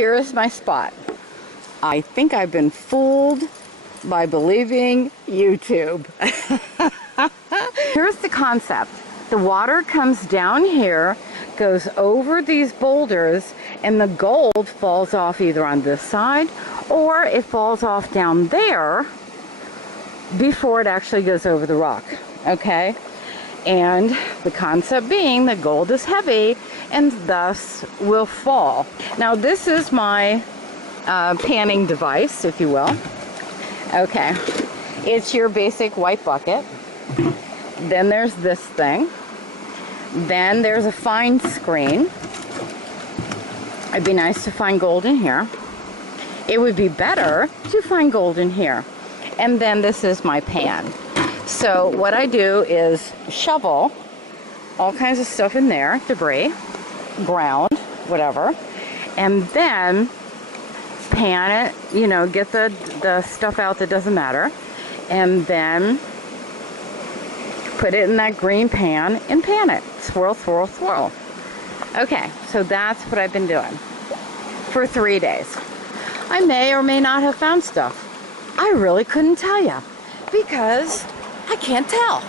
here is my spot. I think I've been fooled by believing YouTube. Here's the concept. The water comes down here, goes over these boulders, and the gold falls off either on this side or it falls off down there before it actually goes over the rock. Okay? And the concept being that gold is heavy and thus will fall. Now this is my panning device, if you will. Okay, it's your basic white bucket. Then there's this thing. Then there's a find screen. It'd be nice to find gold in here. It would be better to find gold in here. And then this is my pan. So what I do is shovel all kinds of stuff in there, debris, ground, whatever, and then pan it, you know, get the stuff out that doesn't matter, and then put it in that green pan and pan it. Swirl, swirl, swirl. Okay, so that's what I've been doing for 3 days. I may or may not have found stuff. I really couldn't tell you because I can't tell.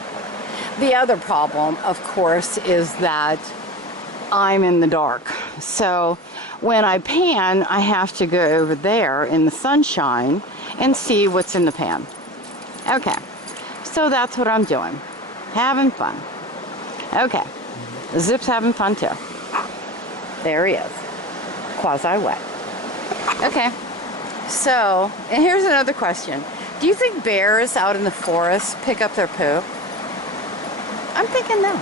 The other problem, of course, is that I'm in the dark. So when I pan, I have to go over there in the sunshine and see what's in the pan. Okay, so that's what I'm doing. Having fun. Okay, Zip's having fun too. There he is. Quasi-wet. Okay, so, and here's another question. Do you think bears out in the forest pick up their poo? I'm thinking no.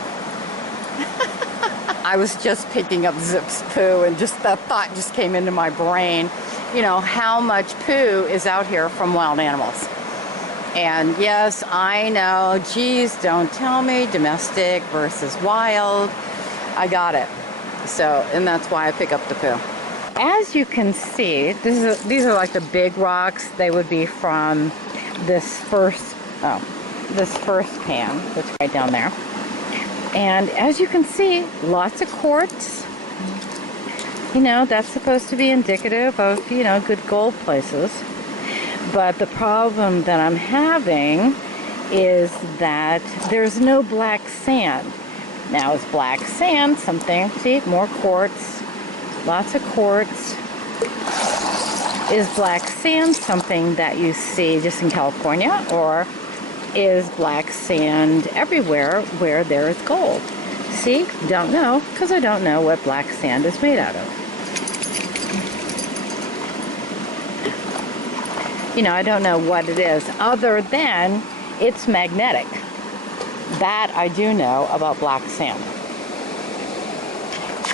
I was just picking up Zip's poo and just that thought just came into my brain. You know, how much poo is out here from wild animals. And yes, I know, geez, don't tell me, domestic versus wild. I got it. So, and that's why I pick up the poo. As you can see, these are like the big rocks. They would be from this first pan, which is right down there. And as you can see, lots of quartz. You know, that's supposed to be indicative of, you know, good gold places. But the problem that I'm having is that there's no black sand. Now, is black sand something? See, more quartz, lots of quartz. Is black sand something that you see just in California, or is black sand everywhere where there is gold? See, don't know, because I don't know what black sand is made out of. You know, I don't know what it is, other than it's magnetic. That I do know about black sand.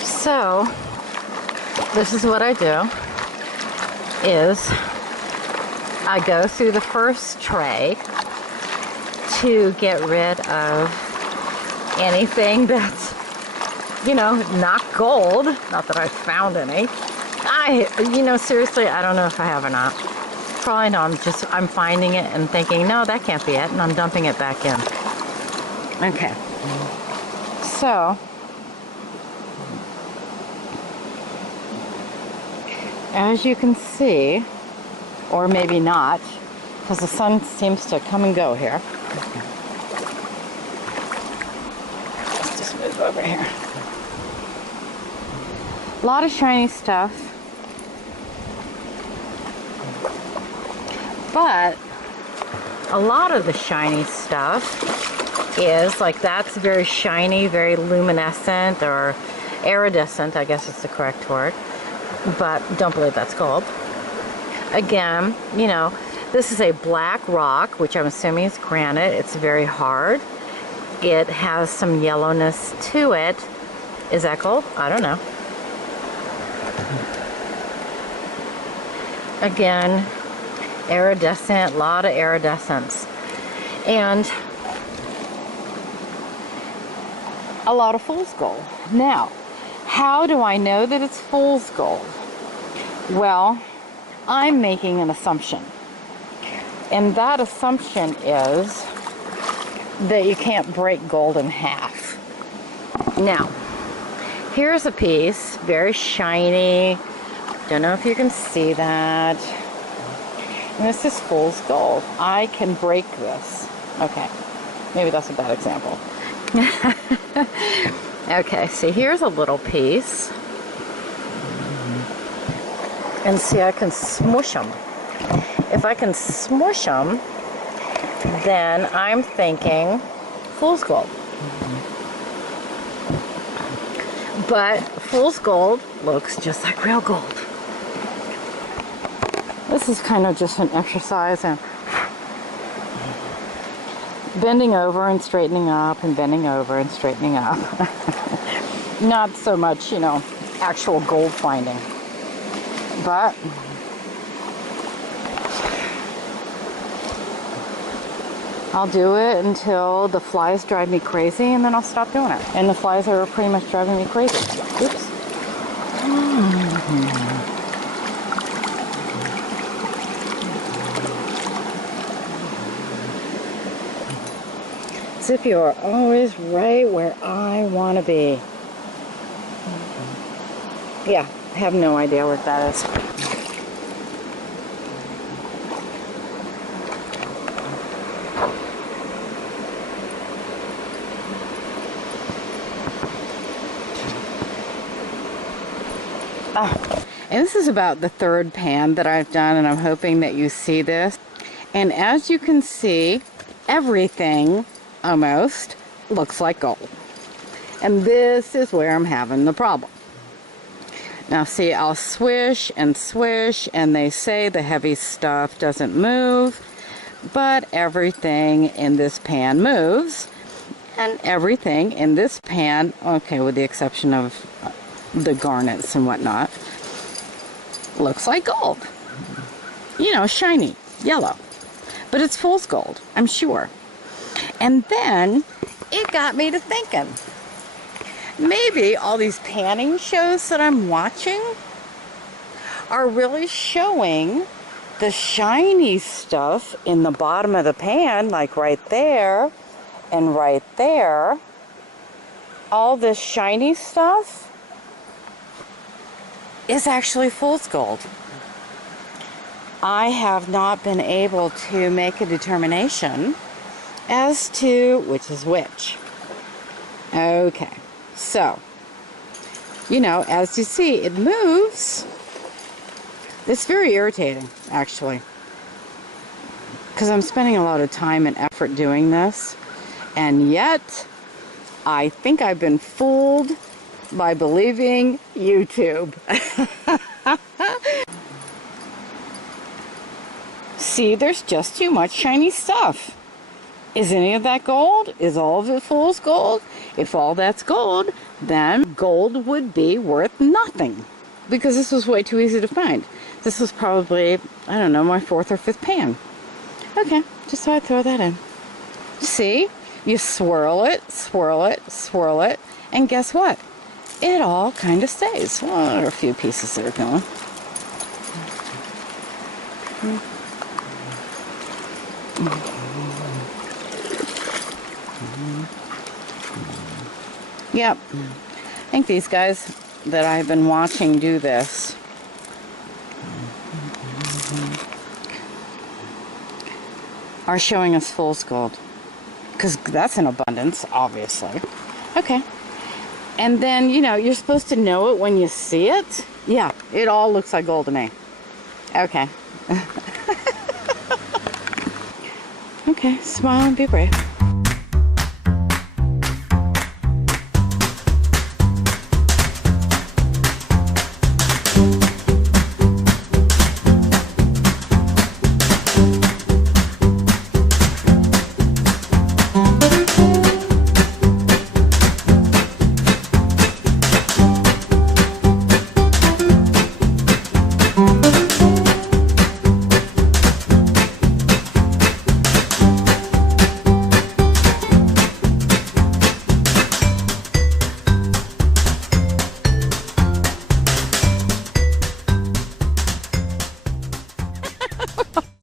So, this is what I do, is I go through the first tray to get rid of anything that's, you know, not gold. Not that I found any. You know, seriously, I don't know if I have or not. Probably no, I'm finding it and thinking, no, that can't be it, and I'm dumping it back in. Okay. So, as you can see, or maybe not, because the sun seems to come and go here. Let's just move over here. A lot of shiny stuff. But a lot of the shiny stuff is, like, that's very shiny, very luminescent, or iridescent, I guess it's the correct word. But don't believe that's gold. Again, you know, this is a black rock, which I'm assuming is granite. It's very hard. It has some yellowness to it. Is that gold? I don't know. Again, iridescent, a lot of iridescence. And a lot of fool's gold. Now, how do I know that it's fool's gold? Well, I'm making an assumption. And that assumption is that you can't break gold in half. Now, here's a piece, very shiny, Don't know if you can see that. And this is fool's gold. I can break this. Okay, maybe that's a bad example. Okay, see, here's a little piece. And see, I can smush them. If I can smush them, then I'm thinking fool's gold. But fool's gold looks just like real gold. This is kind of just an exercise in bending over and straightening up and bending over and straightening up. Not so much, you know, actual gold finding. But I'll do it until the flies drive me crazy, and then I'll stop doing it. And the flies are pretty much driving me crazy. Oops. As if you are always right where I want to be. Yeah, I have no idea what that is. And this is about the third pan that I've done, and I'm hoping that you see this. And as you can see, everything almost looks like gold. And this is where I'm having the problem. Now see, I'll swish, and they say the heavy stuff doesn't move, but everything in this pan moves, and everything in this pan, okay, with the exception of the garnets and whatnot, looks like gold. You know, shiny, yellow. But it's fool's gold, I'm sure. And then it got me to thinking, maybe all these panning shows that I'm watching are really showing the shiny stuff in the bottom of the pan, like right there and right there. All this shiny stuff is actually fool's gold. I have not been able to make a determination as to which is which. Okay, so, you know, as you see, it moves. It's very irritating, actually, because I'm spending a lot of time and effort doing this, and yet I think I've been fooled by believing YouTube. See, there's just too much shiny stuff. Is any of that gold? Is all of it fool's gold? If all that's gold, then gold would be worth nothing, because this was way too easy to find. This was probably, I don't know, my 4th or 5th pan. Okay, just thought I'd throw that in. See, you swirl it, swirl it, swirl it, and guess what? It all kind of stays. Well, there are a few pieces that are going. Yep. I think these guys that I've been watching do this are showing us fool's gold, because that's in abundance, obviously. Okay. And then, you know, you're supposed to know it when you see it. Yeah, it all looks like gold to me. Okay. Okay, smile and be brave.